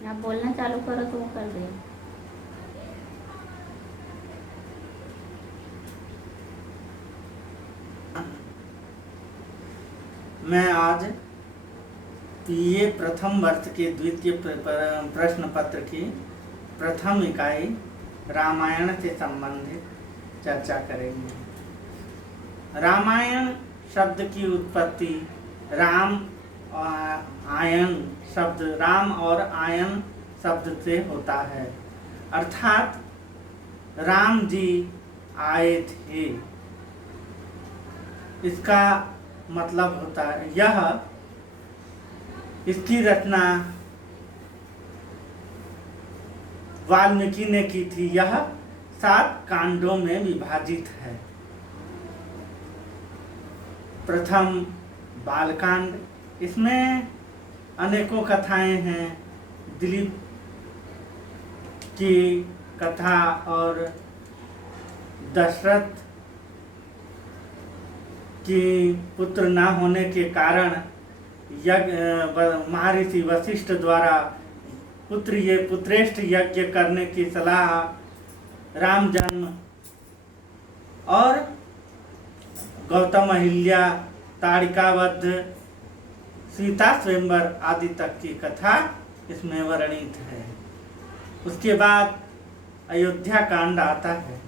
आप बोलना चालू करो तो वो कर दे। मैं आज ये प्रथम वर्ष के द्वितीय प्रश्न पत्र की प्रथम इकाई रामायण से संबंधित चर्चा करेंगे। रामायण शब्द की उत्पत्ति राम आयन शब्द राम और आयन शब्द से होता है, अर्थात राम जी आए थे। इसका मतलब होता है इसकी रचना वाल्मीकि ने की थी। यह 7 कांडों में विभाजित है। प्रथम बालकांड, इसमें अनेकों कथाएं हैं। दिलीप की कथा और दशरथ की पुत्र न होने के कारण महर्षि वशिष्ठ द्वारा पुत्रेष्ठ यज्ञ करने की सलाह, राम जन्म और गौतम अहिल्या, ताड़िकावध, सीता स्वयंवर आदि तक की कथा इसमें वर्णित है। उसके बाद अयोध्या कांड आता है।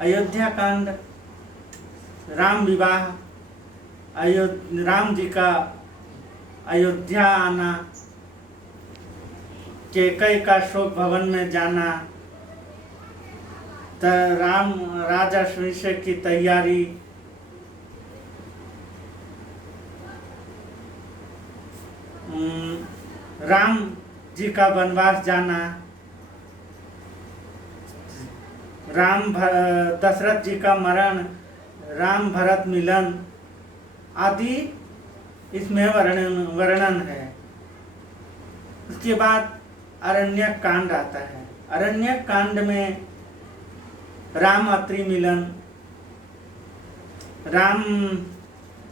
अयोध्या कांड राम विवाह, राम जी का अयोध्या आना, कैकेयी का शोक भवन में जाना, राम राजाभिषेक की तैयारी, राम जी का वनवास जाना, दशरथ जी का मरण, राम भरत मिलन आदि इसमें वर्णन है। उसके बाद अरण्यक कांड आता है। अरण्यक कांड में राम अत्रि मिलन, राम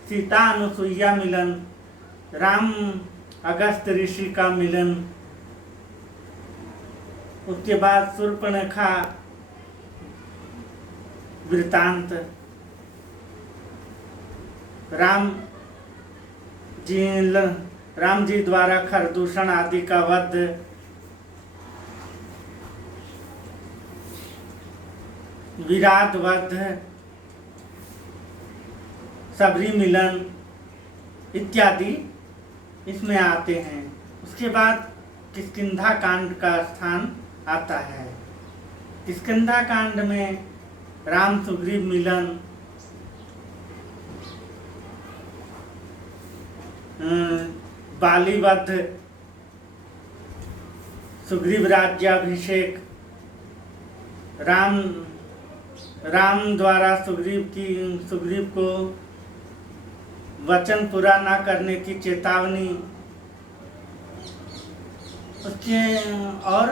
सीता अनुसुईया मिलन, राम अगस्त ऋषि का मिलन, उसके बाद शूर्पणखा वृतांत, राम जी द्वारा खरदूषण आदि का वध, विराट वध, सबरी मिलन इत्यादि इसमें आते हैं। उसके बाद किष्किंधा कांड का स्थान आता है। किष्किंधा कांड में राम सुग्रीव मिलन, बाली वध, सुग्रीव राज्याभिषेक, राम द्वारा सुग्रीव को वचन पूरा न करने की चेतावनी, उसके और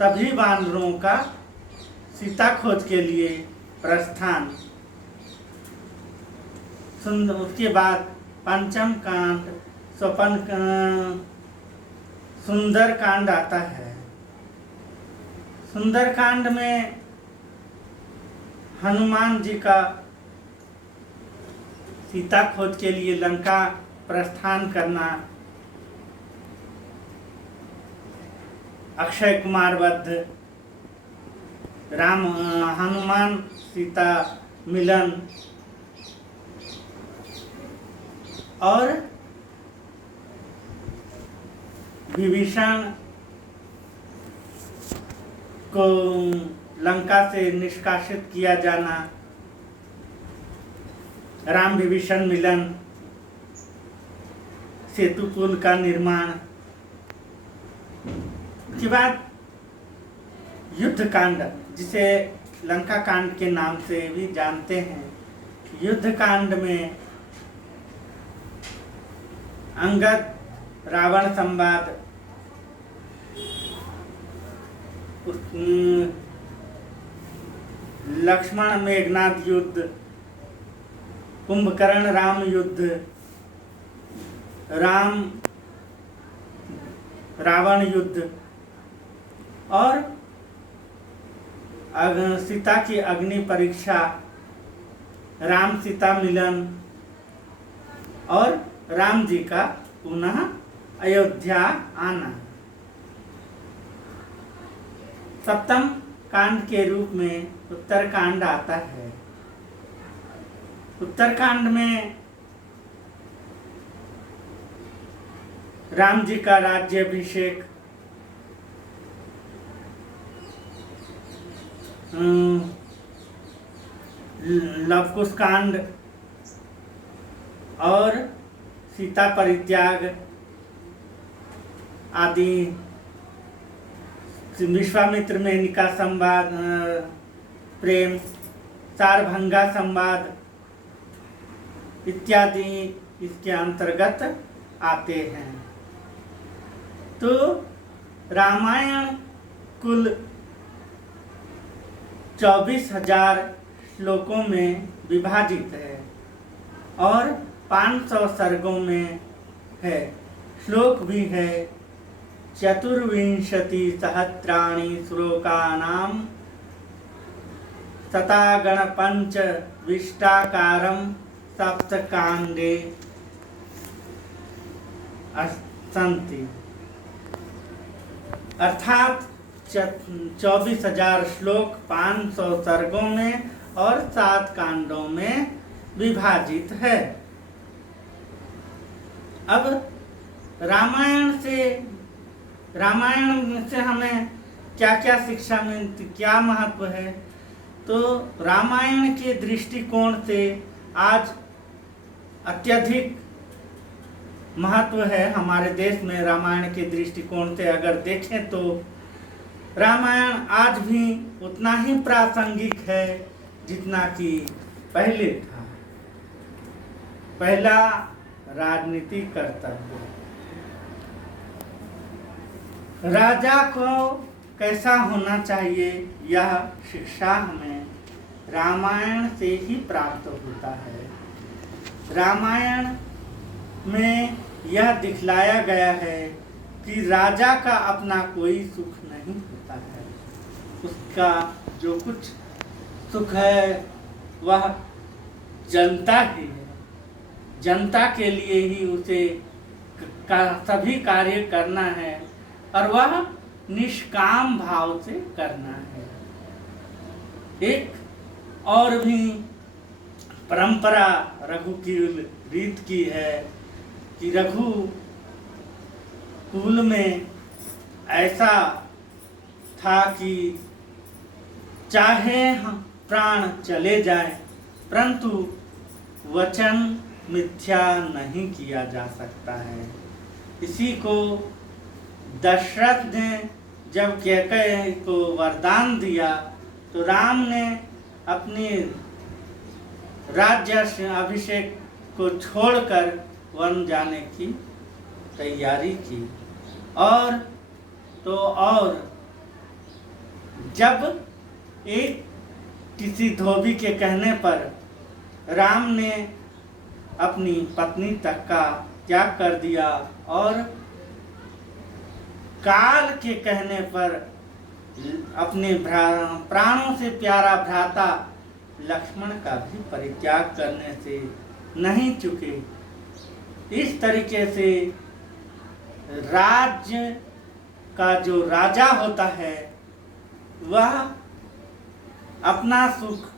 सभी वानरों का सीता खोज के लिए प्रस्थान। उसके बाद पंचम कांड सुंदर कांड आता है। सुंदर कांड में हनुमान जी का सीता खोज के लिए लंका प्रस्थान करना, अक्षय कुमार वध, हनुमान सीता मिलन और विभीषण को लंका से निष्कासित किया जाना, राम विभीषण मिलन, सेतु पुल का निर्माण। के बाद युद्ध कांड, जिसे लंका कांड के नाम से भी जानते हैं। युद्ध कांड में अंगद रावण संवाद, लक्ष्मण मेघनाद युद्ध, कुंभकर्ण राम युद्ध, राम रावण युद्ध और सीता की अग्नि परीक्षा, राम सीता मिलन और राम जी का पुनः अयोध्या आना। सप्तम कांड के रूप में उत्तरकांड आता है। उत्तरकांड में राम जी का राज्याभिषेक, लवकुश कांड और सीता परित्याग आदि, विश्वामित्र मेनका संवाद, प्रेम, सारभंगा संवाद इत्यादि इसके अंतर्गत आते हैं। तो रामायण कुल 24,000 श्लोकों में विभाजित है और 500 सर्गों में है। श्लोक भी है 24 सहस्राणि श्लोकानां शतागण पंच विष्टाकारम सप्तकांडे सन्ति। अर्थात 24,000 श्लोक 500 सर्गों में और 7 कांडों में विभाजित है। अब रामायण से हमें क्या क्या शिक्षा मिलती, क्या महत्व है? तो रामायण के दृष्टिकोण से आज अत्यधिक महत्व है हमारे देश में। रामायण के दृष्टिकोण से अगर देखें तो रामायण आज भी उतना ही प्रासंगिक है जितना कि पहले था। पहला राजनीतिक कर्तव्य, राजा को कैसा होना चाहिए, यह शिक्षा हमें रामायण से ही प्राप्त होता है। रामायण में यह दिखलाया गया है कि राजा का अपना कोई सुख नहीं होता है। उसका जो कुछ सुख है वह जनता ही है। जनता के लिए ही उसे सभी कार्य करना है और वह निष्काम भाव से करना है। एक और भी परंपरा रघुकुल रीत की है कि रघु कुल में ऐसा था कि चाहे प्राण चले जाए परंतु वचन मिथ्या नहीं किया जा सकता है। इसी को दशरथ ने जब कैकेयी को वरदान दिया तो राम ने अपने राज्य अभिषेक को छोड़कर वन जाने की तैयारी की। और जब एक किसी धोबी के कहने पर राम ने अपनी पत्नी तक का त्याग कर दिया और काल के कहने पर अपने प्राणों से प्यारा भ्राता लक्ष्मण का भी परित्याग करने से नहीं चुके। इस तरीके से राज्य का जो राजा होता है वह अपना सुख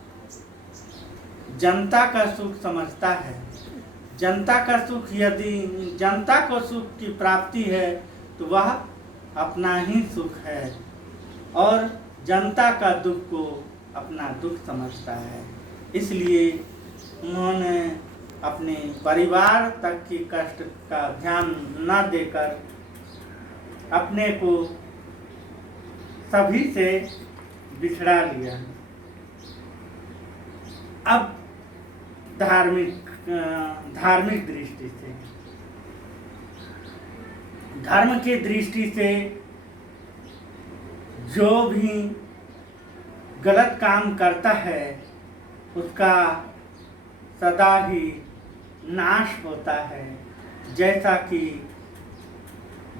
जनता का सुख समझता है। जनता का सुख, यदि जनता को सुख की प्राप्ति है तो वह अपना ही सुख है और जनता का दुख को अपना दुख समझता है। इसलिए उन्होंने अपने परिवार तक की कष्ट का ध्यान न देकर अपने को सभी से बिछड़ा लिया। अब धार्मिक दृष्टि से, धर्म की दृष्टि से जो भी गलत काम करता है उसका सदा ही नाश होता है। जैसा कि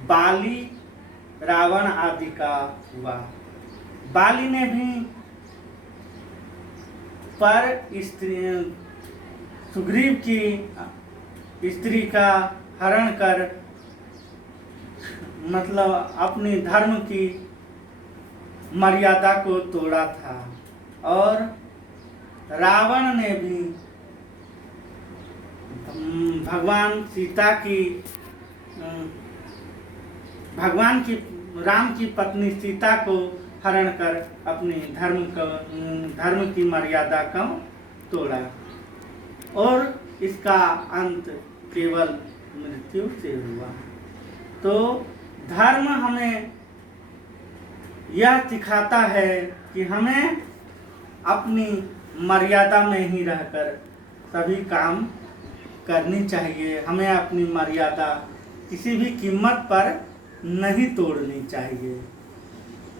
बाली रावण आदि का हुआ। बाली ने भी पर स्त्री सुग्रीव की स्त्री का हरण कर मतलब अपनी धर्म की मर्यादा को तोड़ा था, और रावण ने भी भगवान की राम की पत्नी सीता को हरण कर अपनी धर्म की मर्यादा को तोड़ा, और इसका अंत केवल मृत्यु से हुआ। तो धर्म हमें यह सिखाता है कि हमें अपनी मर्यादा में ही रहकर सभी काम करनी चाहिए। हमें अपनी मर्यादा किसी भी कीमत पर नहीं तोड़नी चाहिए।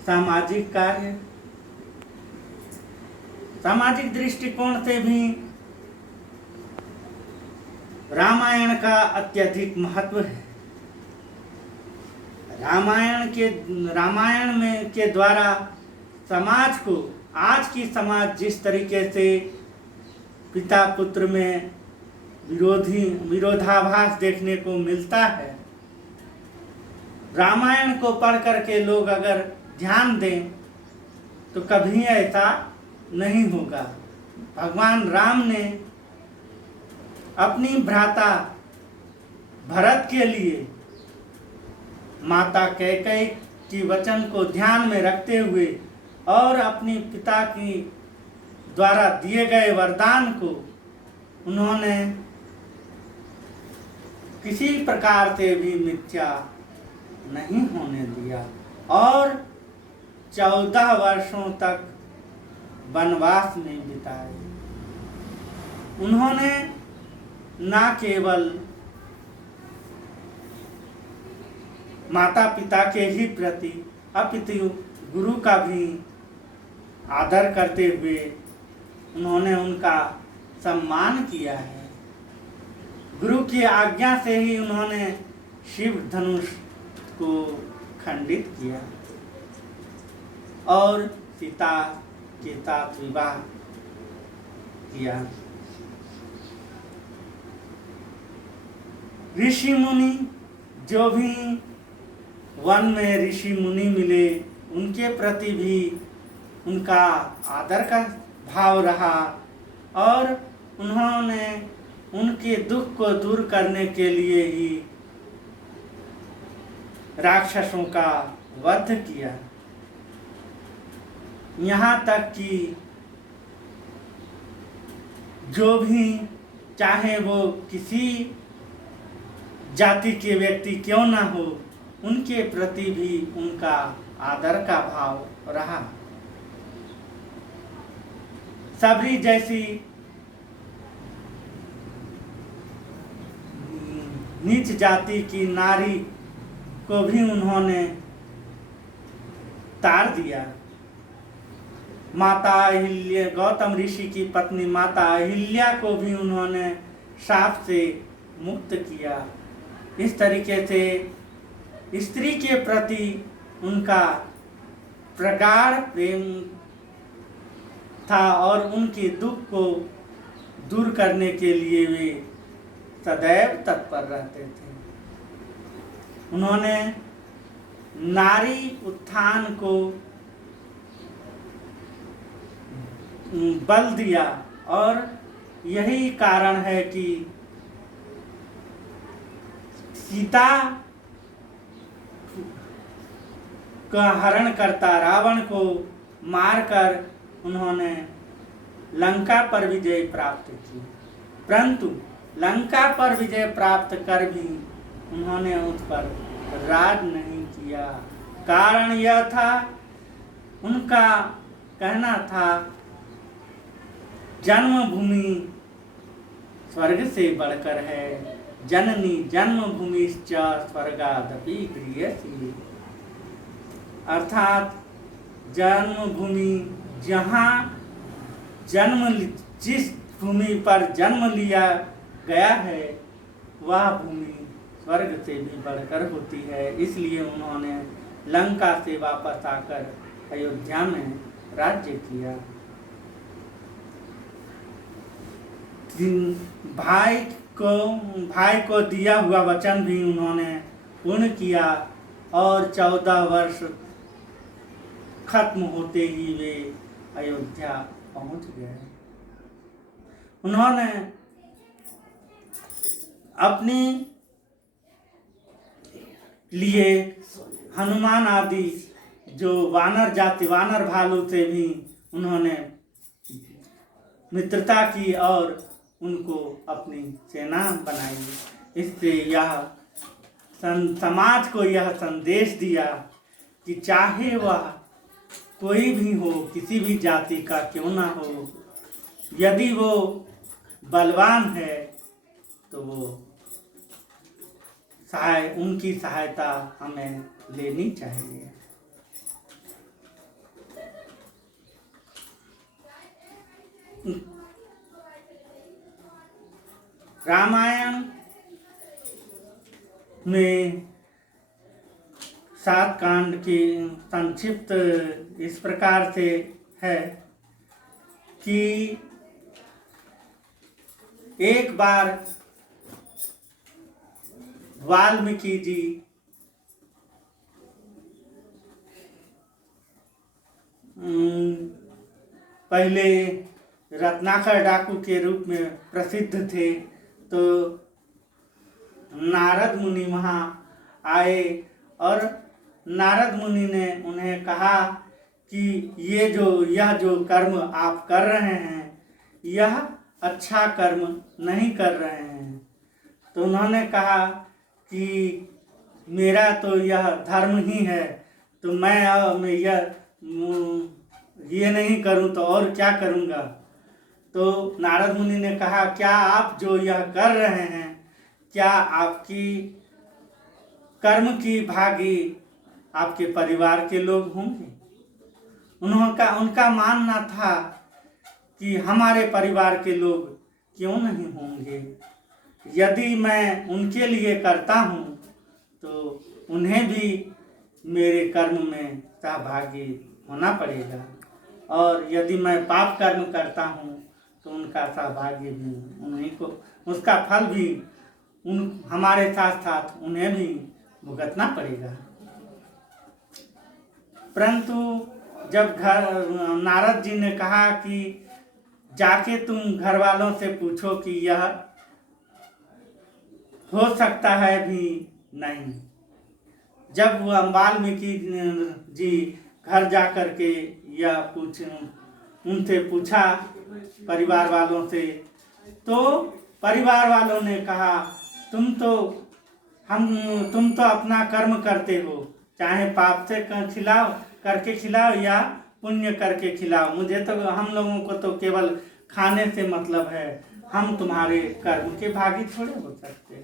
सामाजिक कार्य, सामाजिक दृष्टिकोण से भी रामायण का अत्यधिक महत्व है। रामायण में के द्वारा समाज को, आज की समाज जिस तरीके से पिता पुत्र में विरोधाभास देखने को मिलता है, रामायण को पढ़ करके लोग अगर ध्यान दें तो कभी ऐसा नहीं होगा। भगवान राम ने अपनी भ्राता भरत के लिए माता कैकेयी की वचन को ध्यान में रखते हुए और अपनी पिता की द्वारा दिए गए वरदान को उन्होंने किसी प्रकार से भी मिथ्या नहीं होने दिया, और 14 वर्षों तक वनवास में बिताए। उन्होंने न केवल माता पिता के ही प्रति अपितु गुरु का भी आदर करते हुए उन्होंने उनका सम्मान किया है। गुरु की आज्ञा से ही उन्होंने शिव धनुष को खंडित किया और सीता के साथ विवाह किया। ऋषि मुनि, जो भी वन में ऋषि मुनि मिले, उनके प्रति भी उनका आदर का भाव रहा, और उन्होंने उनके दुख को दूर करने के लिए ही राक्षसों का वध किया। यहाँ तक कि जो भी, चाहे वो किसी जाति के व्यक्ति क्यों ना हो, उनके प्रति भी उनका आदर का भाव रहा। सबरी जैसी नीच जाति की नारी को भी उन्होंने तार दिया। माता अहिल्या, गौतम ऋषि की पत्नी माता अहिल्या को भी उन्होंने शाप से मुक्त किया। इस तरीके से स्त्री के प्रति उनका प्रगाढ़ प्रेम था, और उनके दुख को दूर करने के लिए वे सदैव तत्पर रहते थे। उन्होंने नारी उत्थान को बल दिया, और यही कारण है कि सीता का हरण करता रावण को मारकर उन्होंने लंका पर विजय प्राप्त की। परंतु लंका पर विजय प्राप्त कर भी उन्होंने उस पर राज नहीं किया। कारण यह था, उनका कहना था, जन्मभूमि स्वर्ग से बढ़कर है, जननी जन्मभूमिश्च स्वर्गादपि गृह्यसि। अर्थात जन्मभूमि, जहाँ जिस भूमि पर जन्म लिया गया है, वह भूमि स्वर्ग से भी बढ़कर होती है। इसलिए उन्होंने लंका से वापस आकर अयोध्या में राज्य किया। भाई को दिया हुआ वचन भी उन्होंने पूर्ण किया और 14 वर्ष खत्म होते ही वे अयोध्या पहुंच गए। उन्होंने अपनी लिए हनुमान आदि जो वानर जाति वानर भालू से भी उन्होंने मित्रता की और उनको अपनी सेना बनाई। इससे यह समाज को यह संदेश दिया कि चाहे वह कोई भी हो, किसी भी जाति का क्यों ना हो, यदि वो बलवान है तो वो उनकी सहायता हमें लेनी चाहिए। रामायण में 7 कांड की संक्षिप्त इस प्रकार से है कि एक बार वाल्मीकि जी पहले रत्नाकर डाकू के रूप में प्रसिद्ध थे, तो नारद मुनि वहाँ आए और नारद मुनि ने उन्हें कहा कि यह जो कर्म आप कर रहे हैं यह अच्छा कर्म नहीं कर रहे हैं। तो उन्होंने कहा कि मेरा तो यह धर्म ही है, तो मैं ये नहीं करूं तो और क्या करूंगा। तो नारद मुनि ने कहा, क्या आप जो यह कर रहे हैं, क्या आपकी कर्म की भागी आपके परिवार के लोग होंगे? उनका मानना था कि हमारे परिवार के लोग क्यों नहीं होंगे। यदि मैं उनके लिए करता हूँ तो उन्हें भी मेरे कर्म में सहभागी होना पड़ेगा, और यदि मैं पाप कर्म करता हूँ तो उनका सहभागी भी उन्हीं को, उसका फल भी हमारे साथ साथ उन्हें भी भुगतना पड़ेगा। परंतु जब नारद जी ने कहा कि जाके तुम घर वालों से पूछो कि यह हो सकता है भी नहीं। जब वह वाल्मीकि जी घर जा कर के यह उनसे पूछा परिवार वालों से, तो परिवार वालों ने कहा तुम तो अपना कर्म करते हो, चाहे पाप से करके खिलाओ या पुण्य करके खिलाओ, मुझे तो हम लोगों को तो केवल खाने से मतलब है, हम तुम्हारे कर्म के भागी थोड़े हो सकते।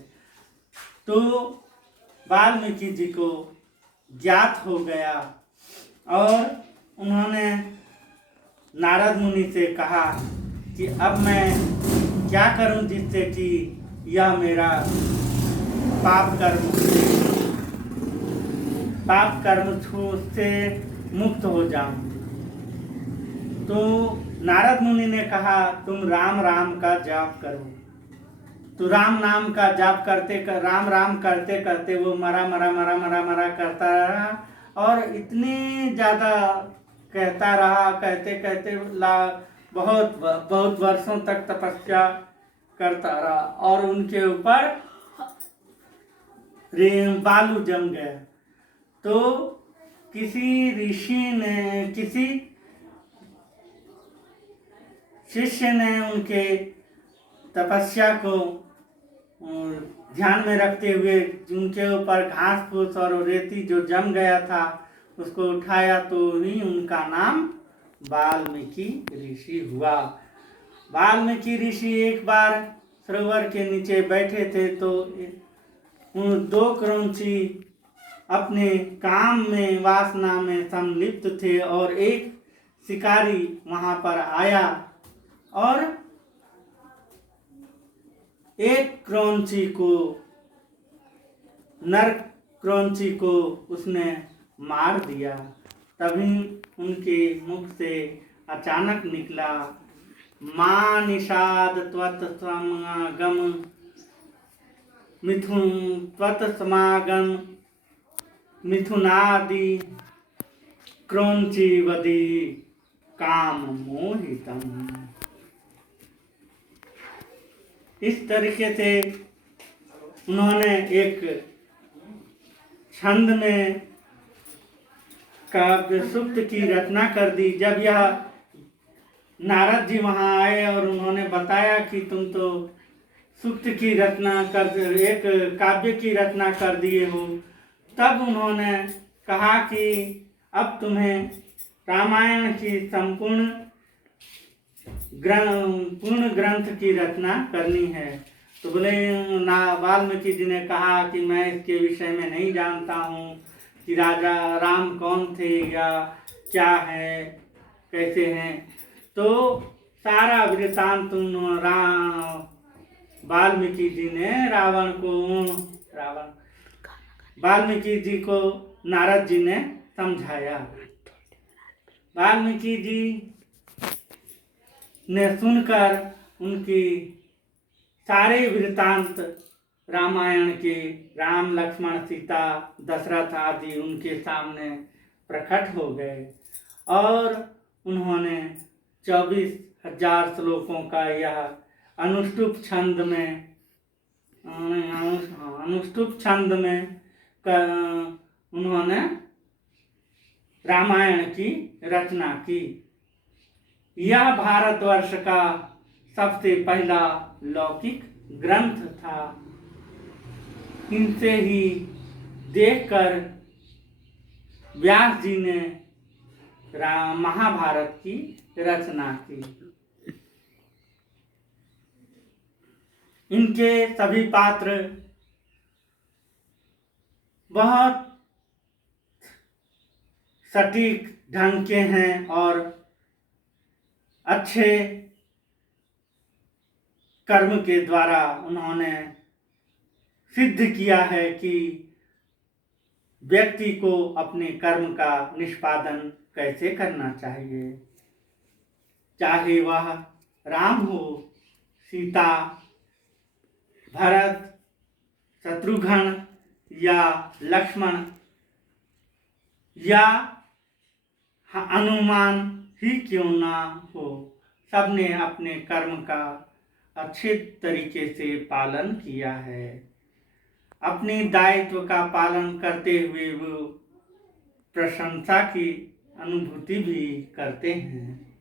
तो वाल्मीकि जी को ज्ञात हो गया और उन्होंने नारद मुनि से कहा कि अब मैं क्या करूं जिससे कि यह मेरा पाप कर्म से मुक्त हो जाऊं। तो नारद मुनि ने कहा तुम राम राम का जाप करो। तो राम नाम का जाप राम करते करते वो मरा करता रहा और इतनी ज़्यादा कहता रहा, कहते बहुत वर्षों तक तपस्या करता रहा और उनके ऊपर बालू जम गया। तो किसी शिष्य ने उनके तपस्या को ध्यान में रखते हुए उनके ऊपर घास फूस और रेती जो जम गया था उसको उठाया, तो ही उनका नाम वाल्मीकि ऋषि हुआ। वाल्मीकि ऋषि एक बार सरोवर के नीचे बैठे थे, तो उन 2 क्रौंची अपने काम में वासना में संलिप्त थे और एक शिकारी वहां पर आया और एक नर क्रौंची को उसने मार दिया। तभी उनके मुख से अचानक निकला, मां निषाद त्वत् समागम मिथुन त्वत् समागम मिथुनादि क्रौंची वदी काम मोहितम। इस तरीके से उन्होंने एक छंद में काव्य सूक्त की रचना कर दी। जब यह नारद जी वहाँ आए और उन्होंने बताया कि तुम तो सूक्त की रचना कर, एक काव्य की रचना कर दिए हो, तब उन्होंने कहा कि अब तुम्हें रामायण की संपूर्ण पूर्ण ग्रंथ की रचना करनी है। तो बोले वाल्मीकि जी ने कहा कि मैं इसके विषय में नहीं जानता हूँ कि राजा राम कौन थे या क्या है, कैसे हैं। तो सारा वृत्तांत वाल्मीकि जी ने वाल्मीकि जी को नारद जी ने समझाया। वाल्मीकि जी ने सुनकर उनकी सारे वृत्तांत रामायण के, राम लक्ष्मण सीता दशरथ आदि उनके सामने प्रकट हो गए और उन्होंने 24,000 श्लोकों का यह अनुष्टुप छंद में उन्होंने रामायण की रचना की। यह भारतवर्ष का सबसे पहला लौकिक ग्रंथ था। इनसे ही देखकर व्यास जी ने महाभारत की रचना की। इनके सभी पात्र बहुत सटीक ढंग के हैं और अच्छे कर्म के द्वारा उन्होंने सिद्ध किया है कि व्यक्ति को अपने कर्म का निष्पादन कैसे करना चाहिए, चाहे वह राम हो, सीता, भरत, शत्रुघ्न या लक्ष्मण या हनुमान ही क्यों ना हो, सबने अपने कर्म का अच्छे तरीके से पालन किया है। अपने दायित्व का पालन करते हुए वो प्रशंसा की अनुभूति भी करते हैं।